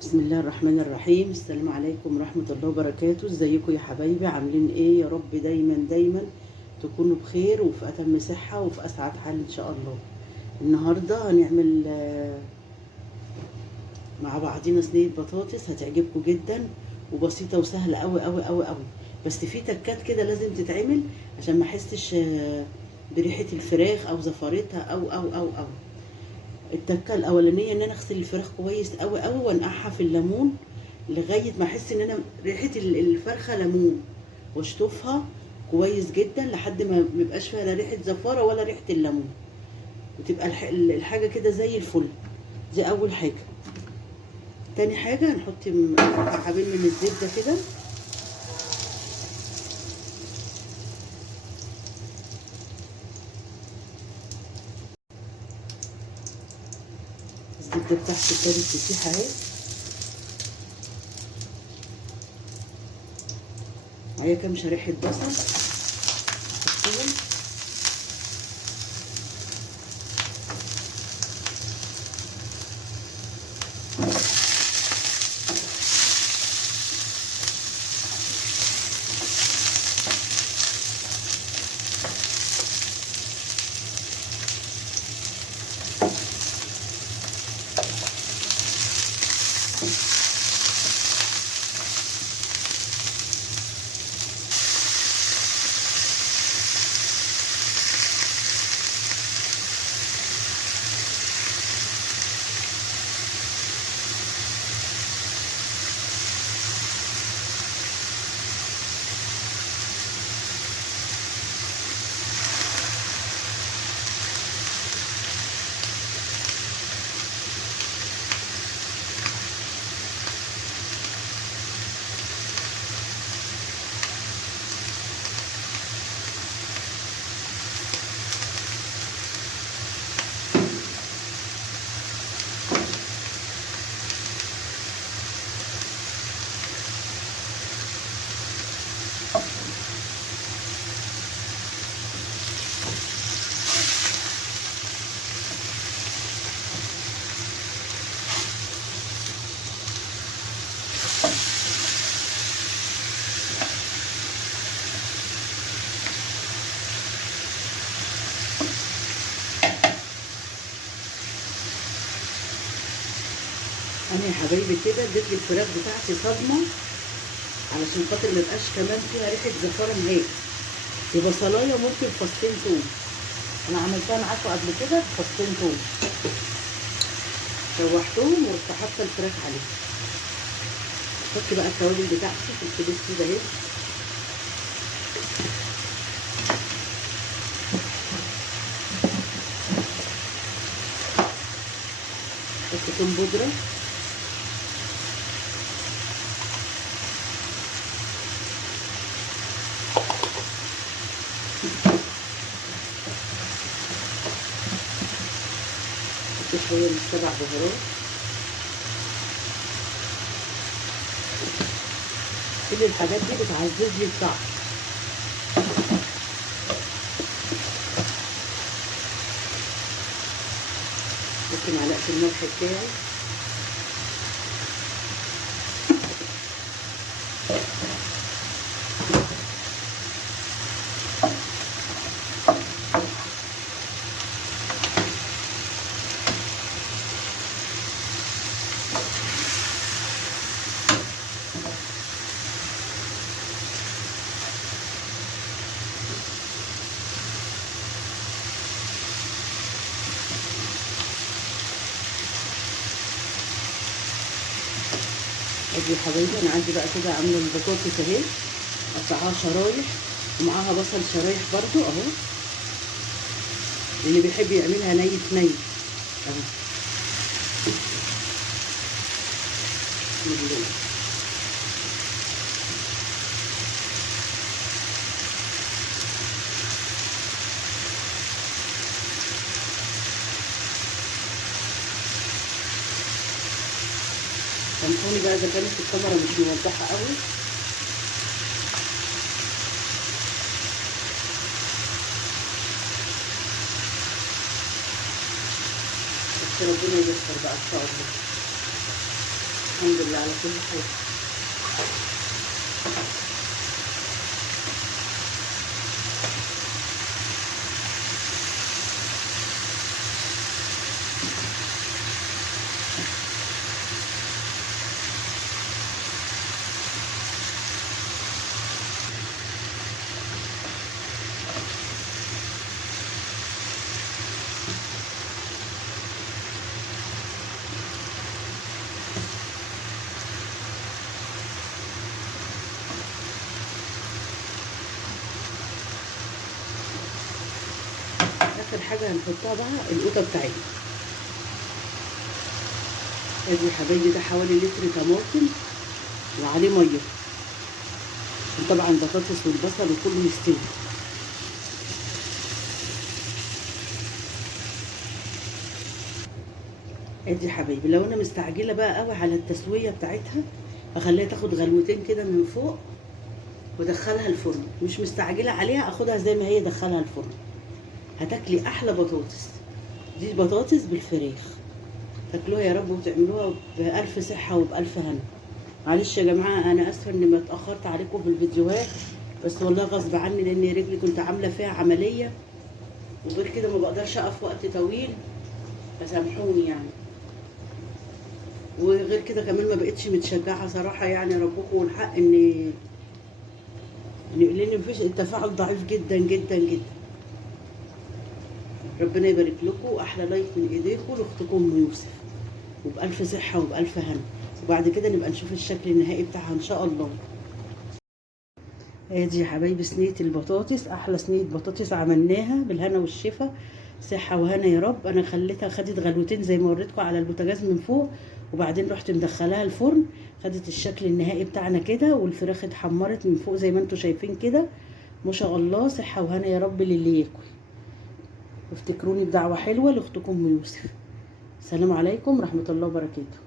بسم الله الرحمن الرحيم. السلام عليكم ورحمة الله وبركاته. ازيكم يا حبايبي؟ عاملين ايه؟ يا رب دايما دايما تكونوا بخير وفي أتم صحة وفي أسعد حال إن شاء الله. النهاردة هنعمل مع بعضينا صينية بطاطس هتعجبكم جدا وبسيطة وسهلة أوي أوي أوي أوي. بس في تكات كده لازم تتعمل عشان ما احسش بريحة الفراخ أو زفارتها أو. التكه الاولانيه ان انا اغسل الفراخ كويس قوي قوي وانقعها في الليمون لغايه ما احس ان انا ريحه الفرخه ليمون، واشطفها كويس جدا لحد ما ميبقاش فيها لا ريحه زفاره ولا ريحه الليمون، وتبقى الحاجه كده زي الفل. دي اول حاجه. تاني حاجه هنحط مكعبين من الزبده كده. الزبده بتاعتي ابتدت تسيح اهي. معايا كام شريحه بصل احطهم. انا يا حبايبي كده اديت الفراخ بتاعتي صدمه علشان خاطر ما يبقاش كمان فيها ريحه زفاره نهائي. ببصلايه ممكن فصين توم، انا عملتها معاكم قبل كده بفصين توم، شوحتهم ورحت حاطه الفراخ عليهم. احط بقى التوابل بتاعتي في الكبيس كده اهي. احط توم بودره، احط شويه من السبع بهارات. كل الحاجات دي بتعزز لي الطعم. احط معلقه الملح بتاعي، ادي يا حبايبي انا عندي بقى كده عامله البطاطس اهي، قطعها شرايح ومعاها بصل شرايح برضو اهو، اللي بيحب يعملها ني في ني اهو. سامحوني بقى اذا كانت الكاميرا مش موضحه قوي. بس ربنا ييسر بقى ان شاء الله. الحمد لله على كل حاجه. اخر حاجه هنحطها بقى القوطه بتاعتنا. ادي يا حبايبي ده حوالي لتر طماطم وعليه ميه، وطبعا البطاطس والبصل وكله يستوي. ادي يا حبايبي لو انا مستعجله بقى قوي على التسويه بتاعتها اخليها تاخد غلوتين كده من فوق وادخلها الفرن. مش مستعجله عليها اخدها زي ما هي ادخلها الفرن، هتاكلي احلى بطاطس. دي بطاطس بالفراخ، تاكلوها يا رب وتعملوها بألف صحه وبألف هنا. معلش يا جماعه انا اسفه اني ما اتاخرت عليكم في الفيديوهات، بس والله غصب عني لان رجلي كنت عامله فيها عمليه، وغير كده ما بقدرش اقف وقت طويل، فسامحوني يعني. وغير كده كمان ما بقتش متشجعه صراحه يعني ربكم والحق ان لان مفيش التفاعل ضعيف جدا جدا جدا. ربنا يبارك لكم، واحلى لايك من ايديكم لاختكم ام يوسف، وبألف صحه وبألف هنا. وبعد كده نبقى نشوف الشكل النهائي بتاعها ان شاء الله. ادي يا حبايبي صينيه البطاطس، احلى صينيه بطاطس عملناها بالهنا والشفا، صحه وهنا يا رب. انا خليتها خدت غلوتين زي ما وريتكم على البوتاجاز من فوق، وبعدين رحت مدخلاها الفرن، خدت الشكل النهائي بتاعنا كده، والفراخ اتحمرت من فوق زي ما انتم شايفين كده. ما شاء الله، صحه وهنا يا رب للي ياكل. وافتكروني بدعوه حلوه لاختكم ام يوسف. السلام عليكم ورحمه الله وبركاته.